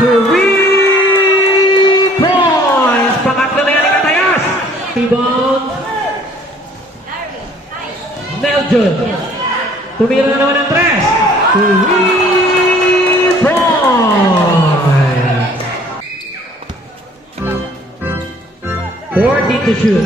3 points! Pangatlo na yan ni Katayas. Rebound. Neljon. Tumira na naman ng 3 points! 40 to shoot.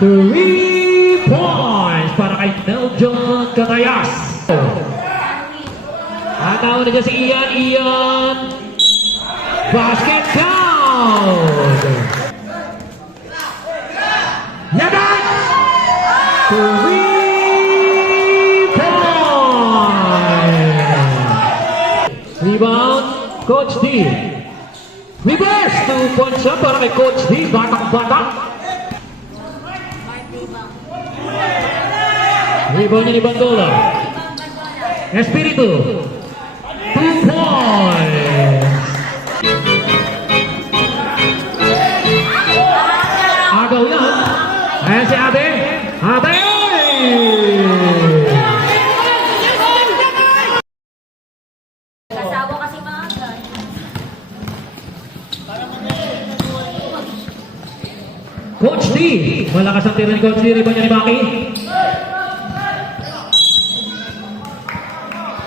3 points para kay Neljon Katayas. Atawa na dyan si Ian. Basket count! Yadan! 3 points! Rebound, Coach D. Reverse! 2 points siya para kay Coach D. Batak-batak. Rebound niya ni Bandola. Espiritu. 2 points. Agaw yan. Ayan si Abe. Abe! Kasawa kasi mga guys. Coach D. Malakas ang tira ni Coach D. Rebound niya ni Maki.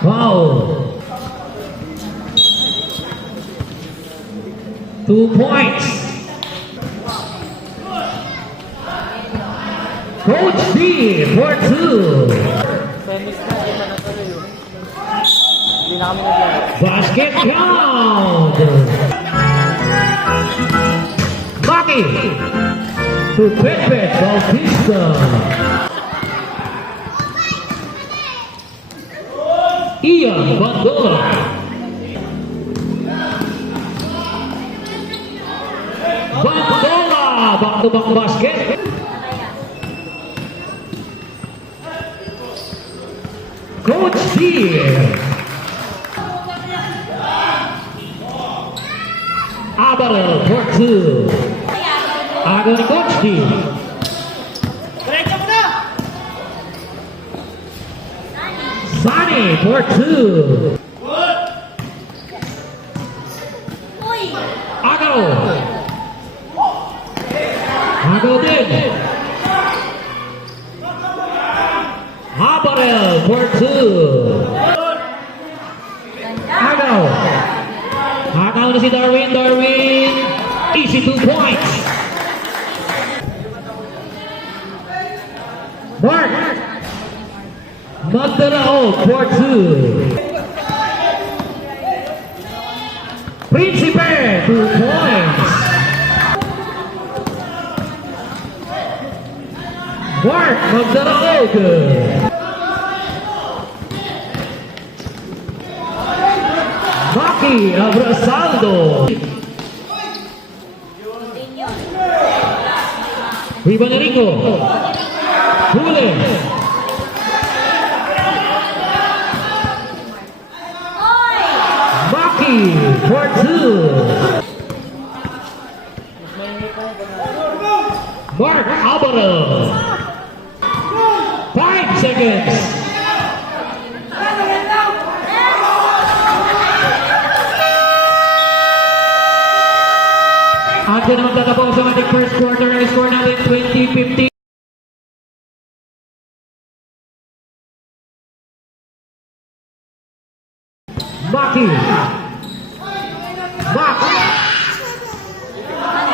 Wow. 2 points. Coach D for 2. Basket count. Maki to Pepet Bautista. Ian Bandola. Bandola, back-to-back basket. Coach D. Abarel for 2. Agaw ni Coach D. Sunny for 2. Agaw. Agaw din. Abarel for 2. Agaw. Agaw na si Darwin. Easy 2 points. Mark. Magdarao for 2. Principe 2 points. Mark Magdarao. Maki Abrasaldo. Rebound ni Rico. Huli. Maki for 2. Mark Alvaro. 5 seconds. At yun naman tatapos sa ating first quarter. Ang score natin 20-15. Maki.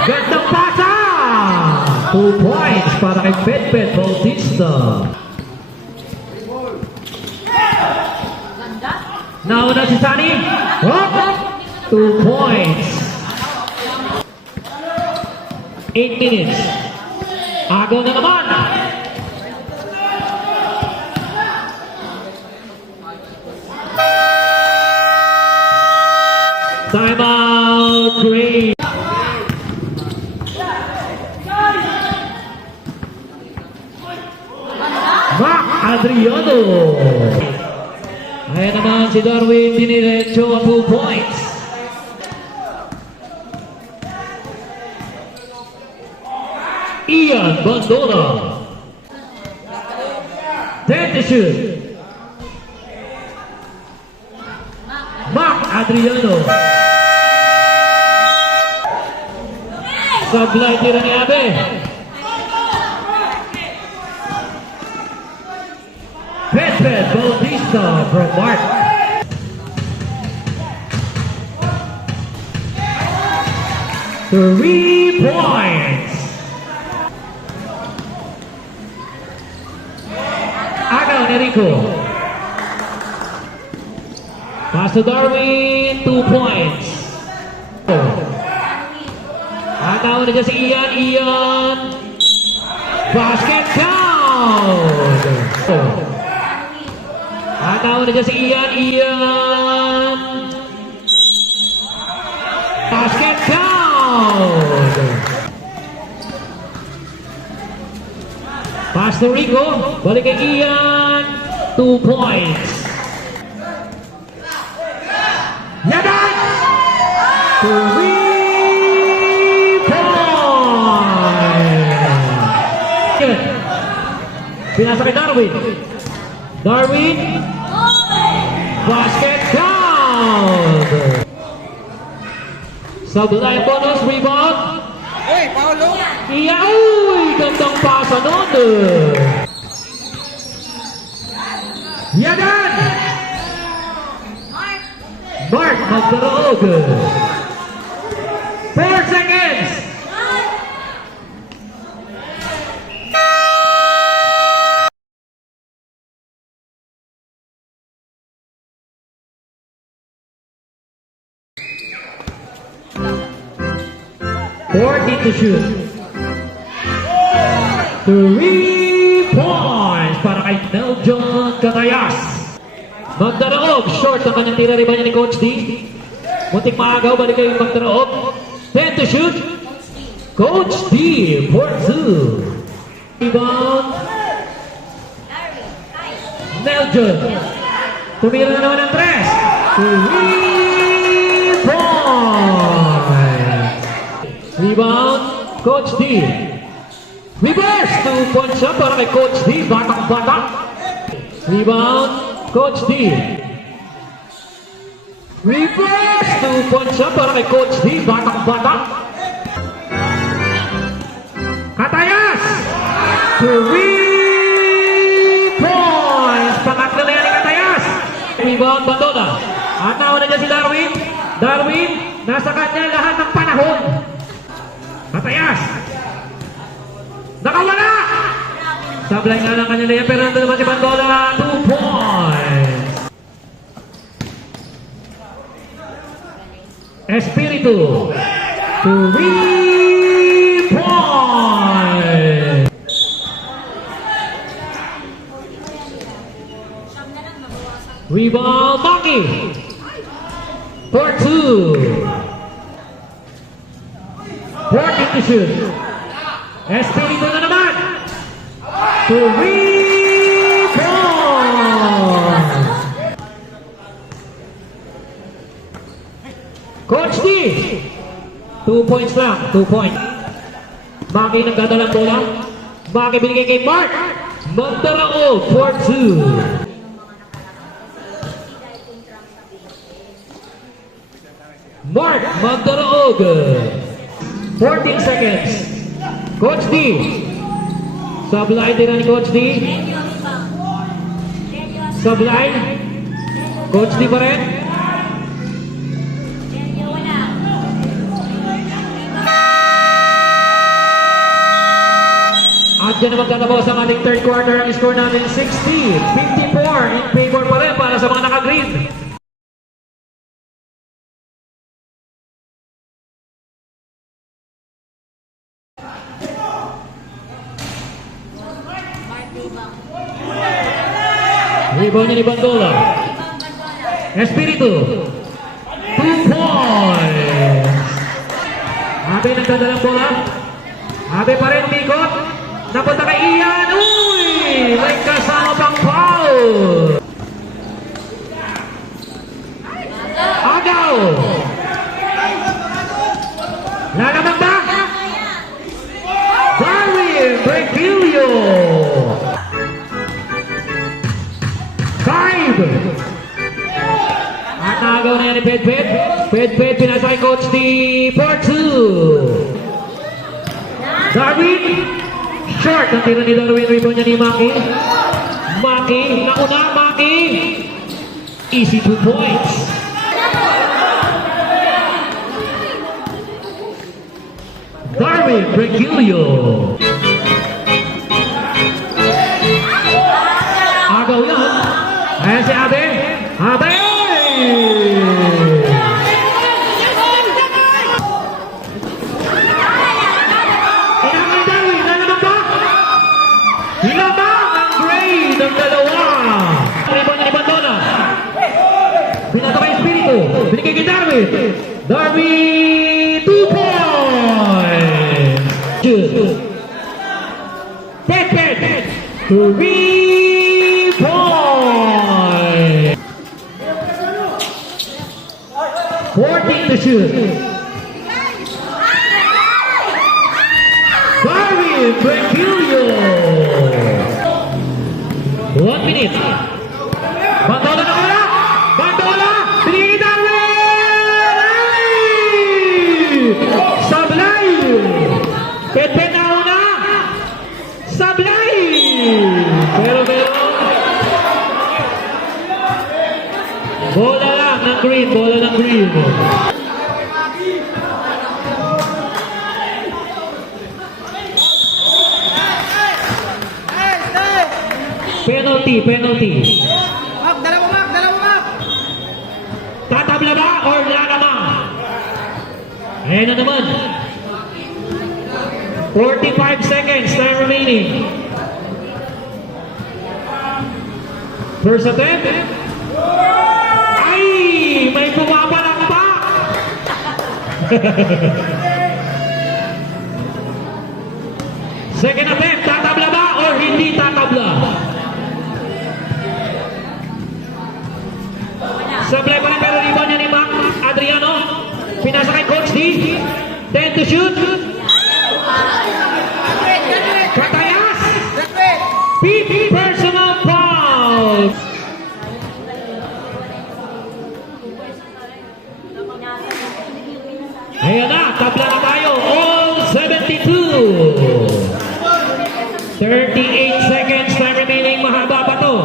Ganda pasa! 2 points para kay Pet Bautista. Nauna si Sunny. 2 points. 8 minutes. Agaw na naman. Time out. Great. Mac Adriano. Ayan naman si Darwin diniretso 2 points. Ian Bandola. 10 to shoot. Mac Adriano. Sablay tira ni Abe. Pepe Bautista from Mark. Three points. Agaw ni Rico. Pass to Darwin, 2 points. Agaw na dyan si Ian. Ian. Basket count. Agaw na dyan si Ian. Ian. Basket count. Pass to Rico. Balik kay Ian. 2 points. Yadan! 3 points. Pinasa kay Darwin. Darwin. Basket count. Sablay bonus rebound. Hey, Paolo! Iya, uy! Gandang pasa nun. Yadan! Mark Magdaroog. 4 seconds. Fourteen to shoot. 3 points para kay Neljon Catayas. Magdaraog, short ang kanyang tira, riba niya ni Coach D. Muntik maagaw, balik kayo yung Magdaraog. 10 to shoot. Coach D, Port 2. Rebound. Neljon. Tumira na naman ang 3 points. Rebound, Coach D. Reverse, 2-point shot para kay Coach D. Batak-batak. Rebound, Coach D. Reverse, 2-point shot para kay Coach D. Batak-batak. Catayas! 3 points. Pangatlo na yan ni Catayas. Rebound, Bandola. At nauna niya si Darwin. Darwin, nasa kanya lahat ng panahon. Catayas! Nakawala! Sablay nga lang kanya layup, pero nandun naman si Bandola. 2 points. Espiritu. 3 points. Rebound, Maki. For 2. 14 to shoot. Espiritu na naman. 3 points. Coach D. 2 points lang. 2 points. Maki nagdadalang bola. Maki binigay kay Mark. Magdaraog for 2. Mark Magdaraog. 14 seconds. Coach D. Sablay tira ni Coach D. Sablay. Coach D pa rin. At dyan na magtatapos ang ating third quarter. Ang score natin 60-54 in favor pa rin para sa mga naka-green. Rebound niya ni Bandola. Espiritu. 2 points. Abe nagdadalang bola. Abe pa rin umikot. Napunta kay Ian. Uy! May kasama pang foul. Agaw. Lalamang ba? Darwin Brequillo. 5. At nagaw na yan ni Pedped. Pedped, pinasa kay Coach D. 4-2. Darwin. Short ang tira ni Darwin. Rebound niya ni Maki. Maki. Nauna, Maki. Easy 2 points. Darwin Regilio. Agaw yan. Ayan si Abe. Abe! Inangan Darwin. Nalaman ba? Hinabang ang grade ng dalawa. Rebound niya ni Bandola. Pinato kay Espiritu. Binigay kay Darwin. Darwin 2 points. Pedped. 3 points. 14 to shoot. Darwin Regilio. 1 minute. Bandola na kaya. Bandola. Binigay Darwin. Sablay. Pedped na una. Sablay. Pero bola lang ng green. Bola ng green. Penalty. Dalawa. Tatabla ba or wala naman? Ayan na naman. 45 seconds time remaining. First attempt. Ay! May pumapalang pa! Second attempt. Tatabla ba or hindi tatabla? Sablay pa rin pero rebound niya ni Mac Adriano. Pinasa kay Coach D. 10 to shoot. Katayas. PP personal foul. Ayan na, tabla na tayo. All 72. 38 seconds time remaining. Mahaba pa to.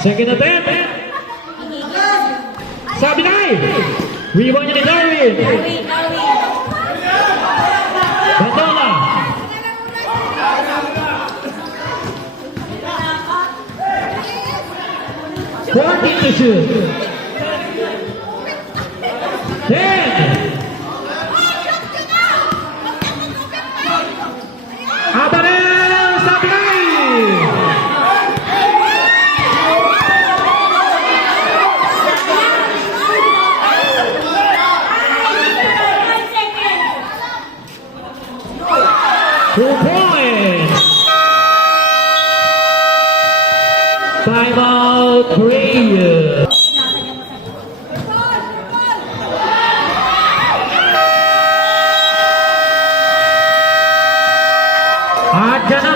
Second attempt. Sablay. Rebound niya ni Darwin. Bandola. Fourteen to shoot. 10. Abarel Sablay. Two points. Timeout prayer. At dyan na